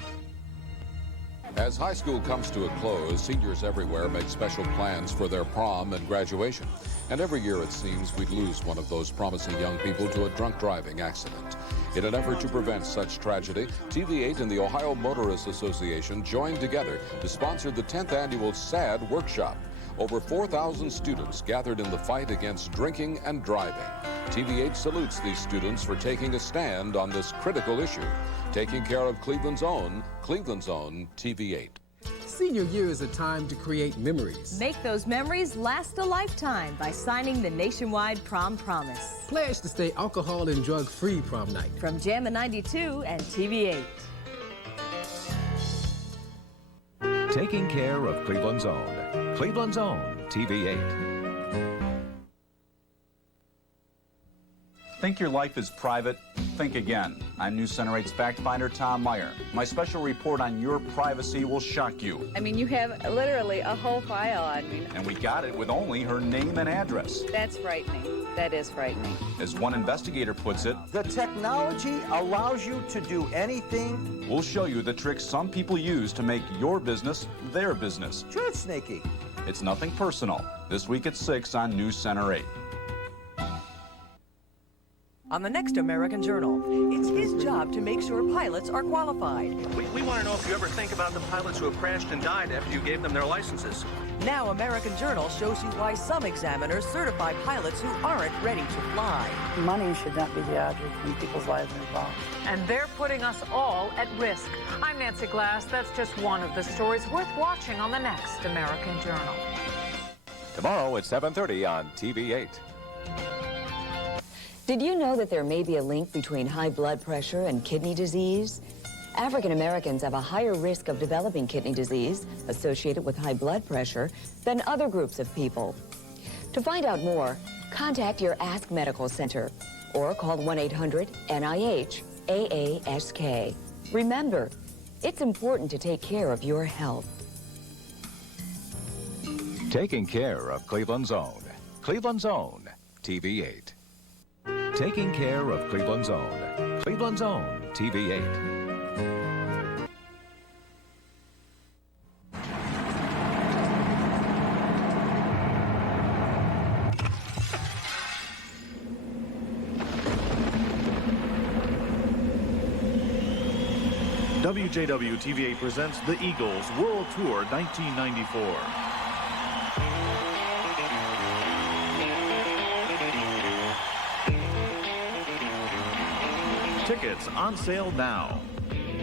As high school comes to a close, seniors everywhere make special plans for their prom and graduation. And every year, it seems, we'd lose one of those promising young people to a drunk driving accident. In an effort to prevent such tragedy, TV8 and the Ohio Motorists Association joined together to sponsor the 10th annual SAD Workshop. Over 4,000 students gathered in the fight against drinking and driving. TV8 salutes these students for taking a stand on this critical issue. Taking care of Cleveland's own TV8. Senior year is a time to create memories. Make those memories last a lifetime by signing the nationwide Prom Promise. Pledge to stay alcohol and drug-free prom night. From Jammin' 92 and TV8. Taking care of Cleveland's own TV8. Think your life is private? Think again. I'm News Center 8's fact finder Tom Meyer. My special report on your privacy will shock you. I mean, you have literally a whole file on me. And we got it with only her name and address. That's frightening. That is frightening. As one investigator puts it, the technology allows you to do anything. We'll show you the tricks some people use to make your business their business. Sure, it's snaky. It's nothing personal. This week at 6 on News Center 8. On the next American Journal, it's his job to make sure pilots are qualified. We want to know if you ever think about the pilots who have crashed and died after you gave them their licenses. Now American Journal shows you why some examiners certify pilots who aren't ready to fly. Money should not be the object when people's lives are involved. And they're putting us all at risk. I'm Nancy Glass. That's just one of the stories worth watching on the next American Journal. Tomorrow at 7:30 on TV8. Did you know that there may be a link between high blood pressure and kidney disease? African Americans have a higher risk of developing kidney disease associated with high blood pressure than other groups of people. To find out contact your Ask Medical Center or call 1-800-NIH-AASK. Remember, it's important to take care of your health. Taking care of Cleveland's own. Cleveland's own, TV8. Taking care of Cleveland's own. Cleveland's own, TV8. WJW TV8 presents the Eagles World Tour 1994. Tickets on sale now.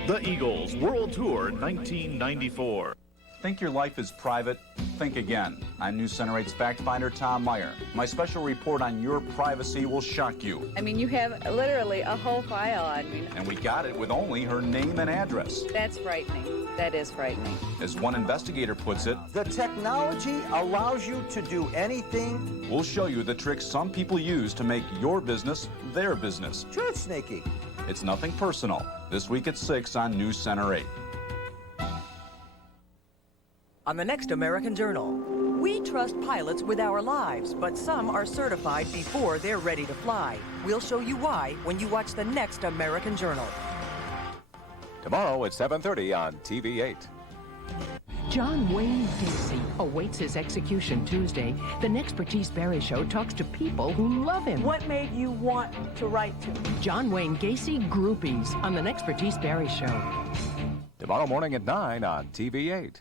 The Eagles World Tour 1994. Think your life is private? Think again. I'm News Center 8's fact finder Tom Meyer. My special report on your privacy will shock you. I mean, you have literally a whole file on me. And we got it with only her name and address. That's frightening. That is frightening. As one investigator puts it, the technology allows you to do anything. We'll show you the tricks some people use to make your business their business. Sure, it's sneaky. It's nothing personal. This week at 6 on News Center 8. On the next American Journal, we trust pilots with our lives, but some are certified before they're ready to fly. We'll show you why when you watch the next American Journal. Tomorrow at 7:30 on TV8. John Wayne Gacy awaits his execution Tuesday. The next Bertice Berry Show talks to people who love him. What made you want to write to me? John Wayne Gacy Groupies on the next Bertice Berry Show. Tomorrow morning at 9 on TV8.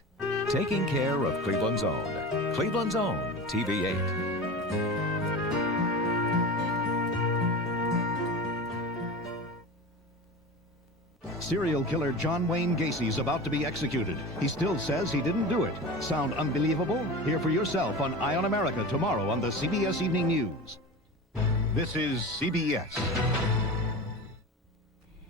Taking care of Cleveland's own. Cleveland's own, TV8. Serial killer John Wayne Gacy's about to be executed. He still says he didn't do it. Sound unbelievable? Hear for yourself on Eye on America tomorrow on the CBS Evening News. This is CBS.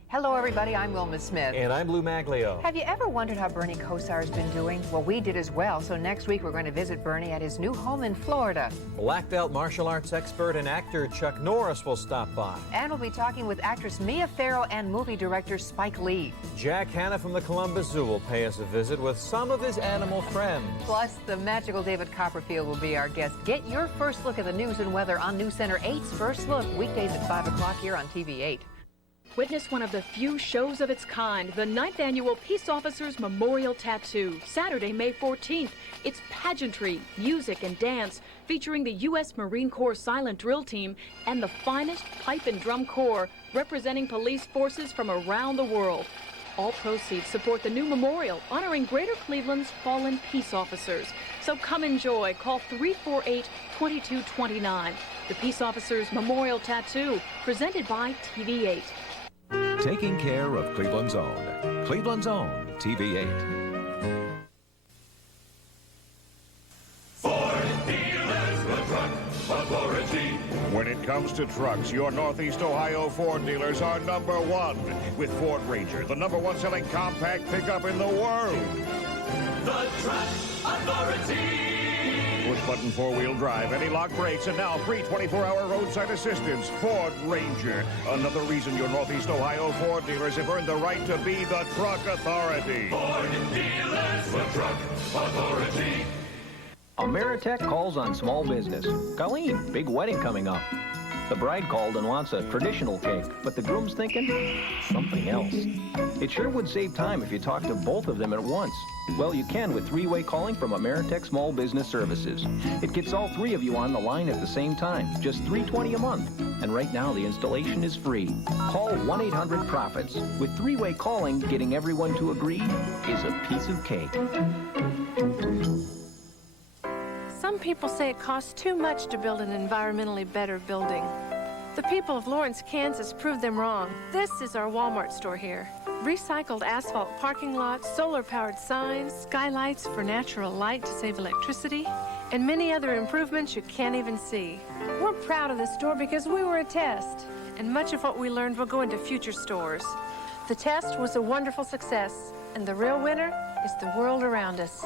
Hello, everybody. I'm Wilma Smith. And I'm Lou Maglio. Have you ever wondered how Bernie Kosar's been doing? Well, we did as well. So next week, we're going to visit Bernie at his new home in Florida. Black belt martial arts expert and actor Chuck Norris will stop by. And we'll be talking with actress Mia Farrow and movie director Spike Lee. Jack Hanna from the Columbus Zoo will pay us a visit with some of his animal friends. Plus, the magical David Copperfield will be our guest. Get your first look at the news and weather on News Center 8's First Look, weekdays at 5 o'clock here on TV8. Witness one of the few shows of its kind, the 9th Annual Peace Officers Memorial Tattoo, Saturday, May 14th. It's pageantry, music, and dance, featuring the U.S. Marine Corps Silent Drill Team and the finest pipe and drum corps representing police forces from around the world. All proceeds support the new memorial honoring Greater Cleveland's fallen peace officers. So come enjoy. Call 348-2229. The Peace Officers Memorial Tattoo, presented by TV8. Taking care of Cleveland's own. Cleveland's own, TV8. Ford dealers, the truck authority. When it comes to trucks, your Northeast Ohio Ford dealers are #1 with Ford Ranger, the #1 selling compact pickup in the world. The truck authority. Push-button four-wheel drive, anti-lock brakes, and now free 24-hour roadside assistance. Ford Ranger. Another reason your Northeast Ohio Ford dealers have earned the right to be the truck authority. Ford dealers, the truck authority. Ameritech calls on small business. Colleen, big wedding coming up. The bride called and wants a traditional cake, but the groom's thinking something else. It sure would save time if you talked to both of them at once. Well, you can with three-way calling from Ameritech Small Business Services. It gets all three of you on the line at the same time, just $3.20 a month. And right now, the installation is free. Call 1-800-PROFITS. With three-way calling, getting everyone to agree is a piece of cake. Some people say it costs too much to build an environmentally better building. The people of Lawrence, Kansas proved them wrong. This is our Walmart store here. Recycled asphalt parking lots, solar-powered signs, skylights for natural light to save electricity, and many other improvements you can't even see. We're proud of this store because we were a test, and much of what we learned will go into future stores. The test was a wonderful success, and the real winner is the world around us.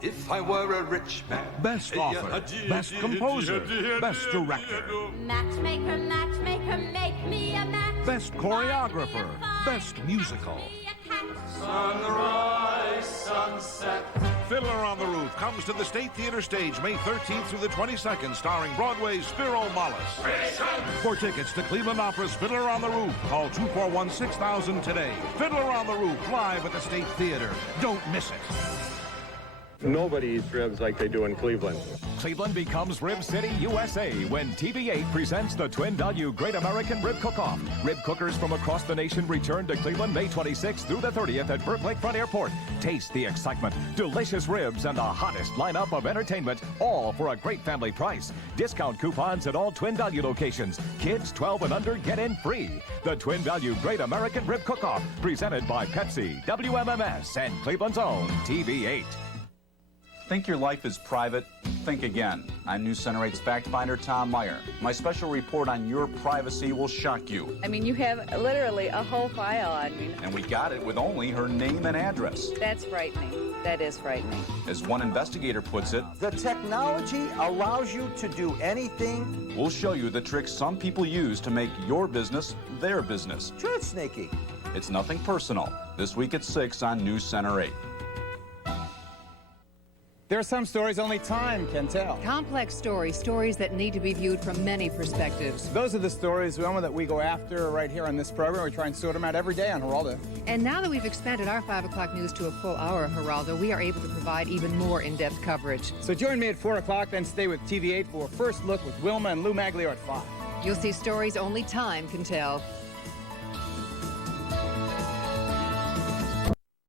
If I were a rich man. Best author, best composer, best director, Matchmaker, matchmaker, make me a match. best choreographer, best musical. Sunrise, sunset. Fiddler on the Roof comes to the State Theater stage May 13th through the 22nd, starring Broadway's Spiro Mollis. For tickets to Cleveland Opera's Fiddler on the Roof, call 241-6000 today. Fiddler on the Roof, live at the State Theater. Don't miss it. Nobody eats ribs like they do in Cleveland. Cleveland becomes Rib City, USA when TV8 presents the Twin Value Great American Rib Cook-Off. Rib cookers from across the nation return to Cleveland May 26th through the 30th at Burke Lakefront Airport. Taste the excitement, delicious ribs, and the hottest lineup of entertainment, all for a great family price. Discount coupons at all Twin Value locations. Kids 12 and under get in free. The Twin Value Great American Rib Cook-Off, presented by Pepsi, WMMS, and Cleveland's own TV8. Think your life is private? Think again. I'm News Center 8's fact finder Tom Meyer. My special report on your privacy will shock you. I mean, you have literally a whole file on me. And we got it with only her name and address. That's frightening. That is frightening. As one investigator puts it, the technology allows you to do anything. We'll show you the tricks some people use to make your business their business. Sure, it's sneaky. It's nothing personal. This week at 6 on News Center 8. There are some stories only time can tell. Complex stories, stories that need to be viewed from many perspectives. Those are the stories, Wilma, that we go after right here on this program. We try and sort them out every day on Geraldo. And now that we've expanded our 5 o'clock news to a full hour, Geraldo, we are able to provide even more in-depth coverage. So join me at 4 o'clock, then stay with TV8 for First Look with Wilma and Lou Maglio at 5. You'll see stories only time can tell.